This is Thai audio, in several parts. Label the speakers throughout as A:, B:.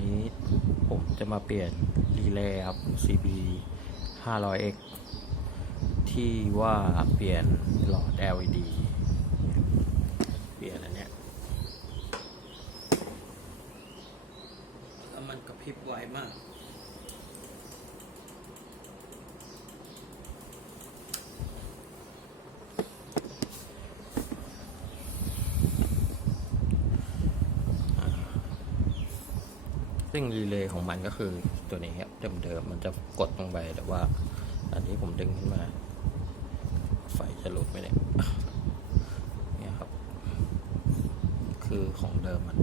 A: นี้ผมจะมาเปลี่ยนรีเลย์ครับ CB 500X ที่ว่าเปลี่ยนหลอด LED เปลี่ยนอันเนี้ยแล้วมันกระพริบไวมาก ซึ่งรีเลย์ของมันก็คือตัวนี้ครับเดิมๆมันจะกดลงไปแต่ว่า อันนี้ผมดึงขึ้นมา ไฟจะหลุดไหมเนี่ยเนี่ยครับ คือของเดิมมัน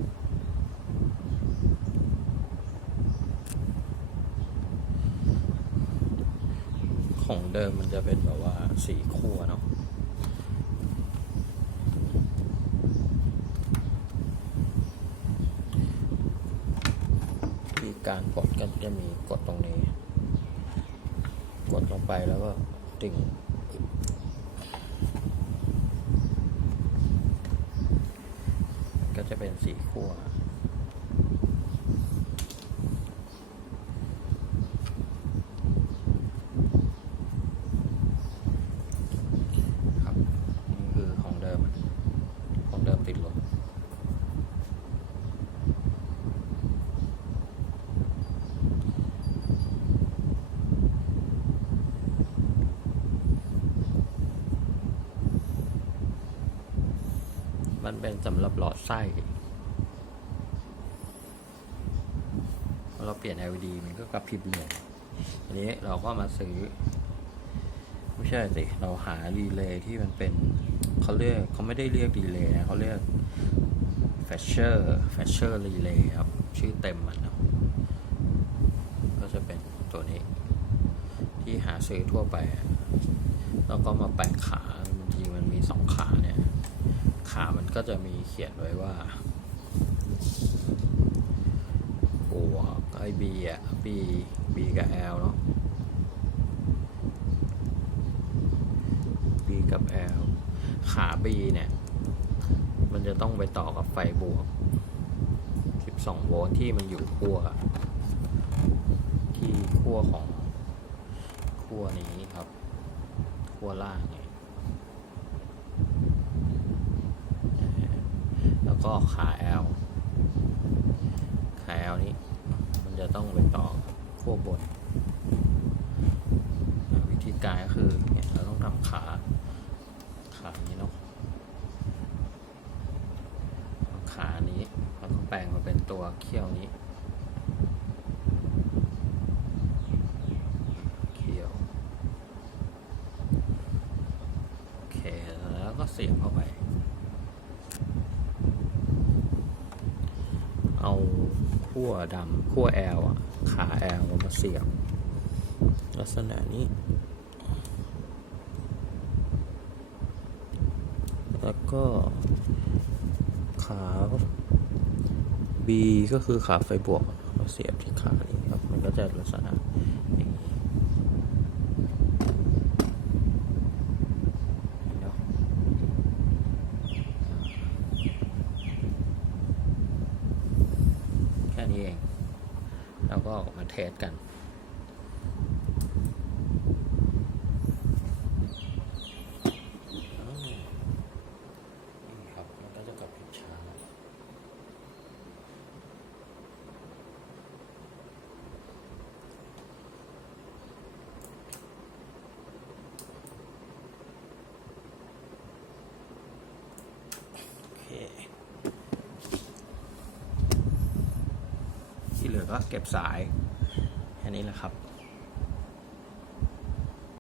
A: ของเดิมมันจะเป็นแบบว่าสีขั้วเนาะ ที่ การกดก็จะมีกดตรงนี้ กดลงไปแล้วก็ดึงก็จะเป็นสีขั้วครับ นี่คือของเดิม ของเดิมติดลบ มันเป็นสำหรับหลอดไส้เราเปลี่ยน LED มันก็กระพริบเลยอันนี้เราก็มาซื้อ ไม่ใช่สิ เราหารีเลย์ที่มันเป็นเขาเรียกเขาไม่ได้เรียกรีเลย์นะเขาเรียก f a s h e r f a s h e r Relay ครับ ชื่อเต็มมันนะก็จะเป็นตัวนี้ ที่หาซื้อทั่วไป แล้วก็มาแปะขาบางทีมันมีสองขาเนี่ย ก็จะมีเขียนไว้ว่าบวกไอบีอะบีบีกับแอลเนาะบีกับแอลขาบีเนี่ย มันจะต้องไปต่อกับไฟบวก 12 โวลต์ที่มันอยู่ขั้วที่ขั้วของขั้วนี้ครับขั้วล่างเนี่ย แล้วก็ขา L ขา L นี้ มันจะต้องไปต่อขั้วบน วิธีการก็คือเนี่ยเราต้องทำขาขานี้เนาะเอาขานี้แล้วก็แปลงมาเป็นตัวเขี้ยวนี้เขี้ยวโอเคแล้วก็เสียบเข้าไป เอาขั้วดำขั้วแอลอะขาแอลมาเสียบลักษณะนี้ แล้วก็ขา B ก็คือขาไฟบวกมาเสียบที่ขานี้ครับ มันก็จะลักษณะอย่างนี้เนาะ แค่ นี้เอง แล้วก็ออกมาเทสกัน อ้าวนี่ครับ มันก็จะกลับผิดช้าโอเค ที่เหลือ ก็เก็บสายแค่นี้แหละครับ